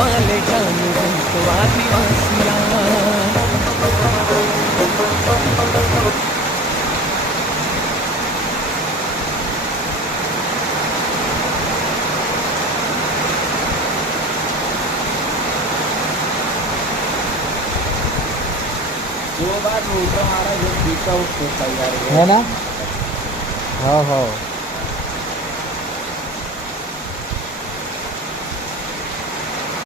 वाले जान तो आदिवासिया दो बार रोटर मारा जो पीछा उसको तैयार है ना हो हो